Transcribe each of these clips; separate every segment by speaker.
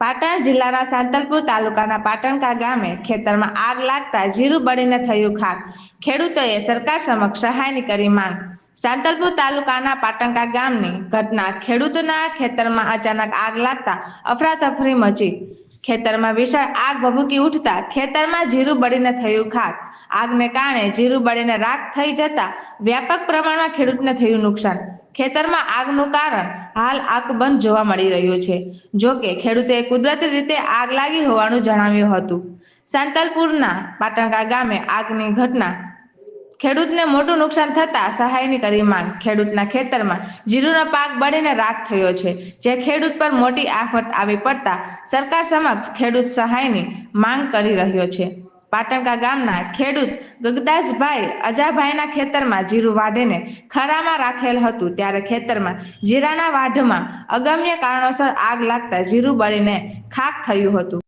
Speaker 1: પાટણ જિલ્લાના સાંતલપુર તાલુકાના પાટણકા ગામે ખેતરમાં આગ લાગતા જીરું બળીને થયું ખાક. ખેડૂતોએ સરકાર સમક્ષ સહાયની કરી માંગ. સાંતલપુર તાલુકાના પાટણકા ગામની ઘટના ખેડૂતોના ખેતરમાં અચાનક આગ લાગતા અફરાતફરી મચી. ખેતરમાં વિશાળ આગ ભભૂકી ઉઠતા ખેતરમાં જીરું બળીને થયું ખાક. આગને કારણે જીરું બળીને રાખ થઈ જતા વ્યાપક પ્રમાણમાં ખેડૂતને થયું નુકસાન. ખેતરમાં આગનું કારણ હાલ આકબંધ જોવા મળી રહ્યું છે. જો કે ખેડૂતે કુદરતી રીતે આગ લાગી હોવાનું જણાવ્યું હતું. સાંતલપુરના પાટણકા ગામે આગની ઘટના. ખેડૂતને મોટું નુકસાન થતા સહાયની કરી માંગ. ખેડૂતના ખેતરમાં જીરુનો પાક બળીને રાખ થયો છે. જે ખેડૂત પર મોટી આફત આવી પડતા સરકાર સમક્ષ ખેડૂત સહાયની માંગ કરી રહ્યો છે. પાટણકા ગામના ખેડૂત ગગદાસભાઈ અજાભાઈના ખેતરમાં જીરું વાઢીને ખરામાં રાખેલ હતું. ત્યારે ખેતરમાં જીરાના વાઢમાં અગમ્ય કારણોસર આગ લાગતા જીરું બળીને ખાક થયું હતું.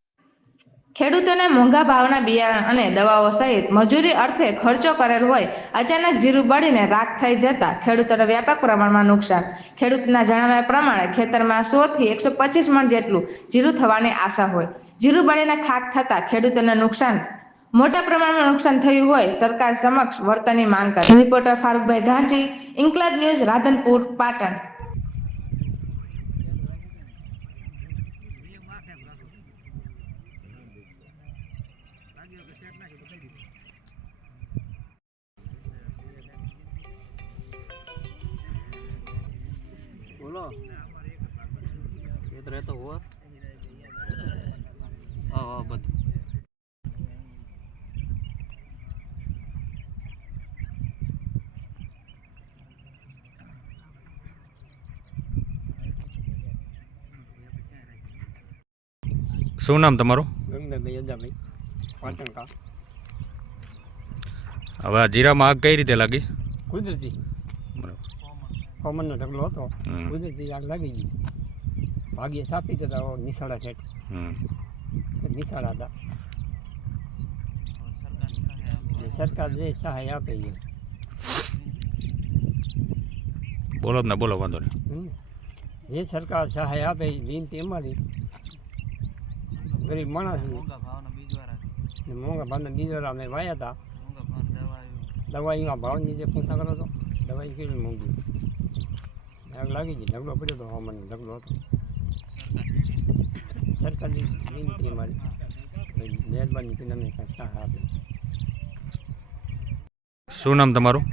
Speaker 1: ખેડૂતોને મોંઘા ભાવના બિયારણ અને દવાઓ સહિત મજૂરી અર્થે ખર્ચો કરેલ હોય અચાનક જીરું બળીને રાખ થઈ જતા ખેડૂતોને વ્યાપક પ્રમાણમાં નુકસાન. ખેડૂતના જણાવ્યા પ્રમાણે ખેતરમાં સો થી એકસો પચીસ મણ જેટલું જીરું થવાની આશા હોય. જીરું બળીને ખાક થતા ખેડૂતોને નુકસાન મોટા પ્રમાણમાં નુકસાન થયું હોય, સરકાર સમક્ષ વળતરની માંગ કરી. Reporter Farukbhai Ghanchi Inquilab news, Radhanpur, Patan.
Speaker 2: બોલો. રહેતો હા બધું.
Speaker 3: શું નામ તમારું?
Speaker 4: ગંગાભાઈ અજાભાઈ પાટણકા
Speaker 3: હવે જીરામાં આગ કઈ રીતે લાગી?
Speaker 4: કુદરતી.
Speaker 3: બરાબર
Speaker 4: ઢગલો હતો. કુદરતી આગ લાગી ગઈ. ભાગ્ય સાપી જતા નિશાળા
Speaker 3: હમ.
Speaker 4: નિશાળા હતા. સરકાર જે સહાય આપે છે
Speaker 3: બોલો ને બોલો વાંધો નહીં.
Speaker 4: જે સરકાર સહાય આપે વિનંતી અમારી. ગરીબ માણસ
Speaker 2: મોંઘા ભાવના બીજવાળા
Speaker 4: ને મોંઘા ભાવના બીજા અમે વાયા હતા
Speaker 2: મોંઘા ભાવ દવાયું
Speaker 4: દવાઈમાં ભાવની જે પૂછા કરો તો. દવાઈ કેવી મોંઘી? આગ લાગી ગઈ. ઢગલો પડ્યો હતો હવામાનનો ઢગલો હતો. સરકારની વિનંતી અમારી. મહેરબાની કરીને અમને કાંઈ સહાય આપે.
Speaker 3: શું નામ તમારું?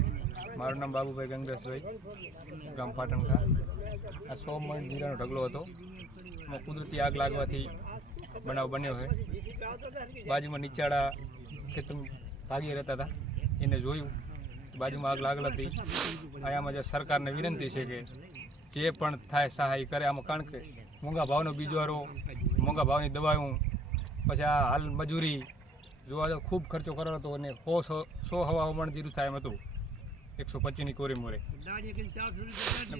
Speaker 5: મારું નામ બાબુભાઈ ગંગેશભાઈ ગામ પાટણકા આ સો મણ જીરાનો ઢગલો હતો. એમાં કુદરતી આગ લાગવાથી બનાવ બન્યો છે. બાજુમાં નીચાડા ખેતર ભાગી રહેતા હતા. એને જોયું. બાજુમાં આગ લાગેલ હતી. આયામાં જે સરકારને વિનંતી છે કે જે પણ થાય સહાય કરે આમાં કારણ કે મોંઘા ભાવનો બીજવારો મોંઘા ભાવની દવાઓ પછી આ હાલ મજૂરી જોવા જાવ ખૂબ ખર્ચો કરેલો હતો અને સો સો સો પણ જીરું થાય એમ હતું. એકસો પચીસની કોરી મોરે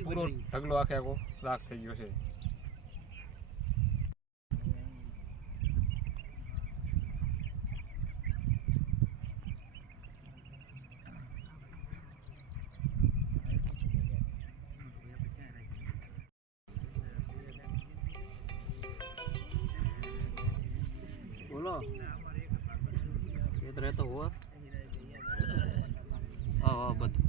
Speaker 5: પૂરો ઢગલો આખે આખો રાખ થઈ ગયો છે.
Speaker 2: બોલો. એ તો રહેતો હો હા હા બધું.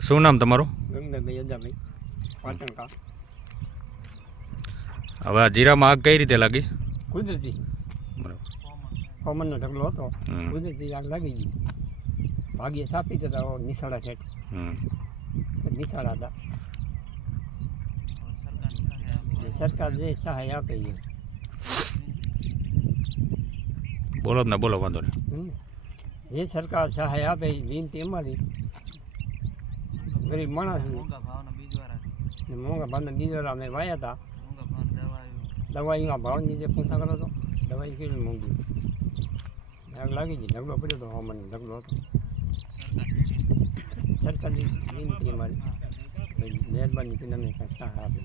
Speaker 3: શું નામ તમારું? હવે આ જીરામાં આગ કઈ રીતે લાગી?
Speaker 4: કુદરતી.
Speaker 3: બરાબર.
Speaker 4: પવનનો ઢગલો હતો. કુદરતી આગ લાગી ગઈ. ભાગ્ય સાપી જતા ઓ નિશાળા ઠેઠ નિશાળા હતા. સરકાર જે સહાય આપે છે
Speaker 3: બોલો ને બોલો વાંધો નહીં.
Speaker 4: જે સરકાર સહાય આપે એ વિનંતી અમારી. ગરીબ માણસ
Speaker 2: મોંઘા ભાવના બીજવાળા
Speaker 4: ને મોંઘા ભાવના બીજા અમે વાયા હતા.
Speaker 2: દવાઈના ભાવ
Speaker 4: નીચે ભાવની જે પૂછા કરો તો દવાઈ કેવી મોંઘી? આગ લાગી ગઈ ઢગલો પડ્યો હતો હવામાન ઢગલો હતો. સરકારની વિનંતી અમારી મહેરબાની કરીને અમને કાંઈ સહાય આપે.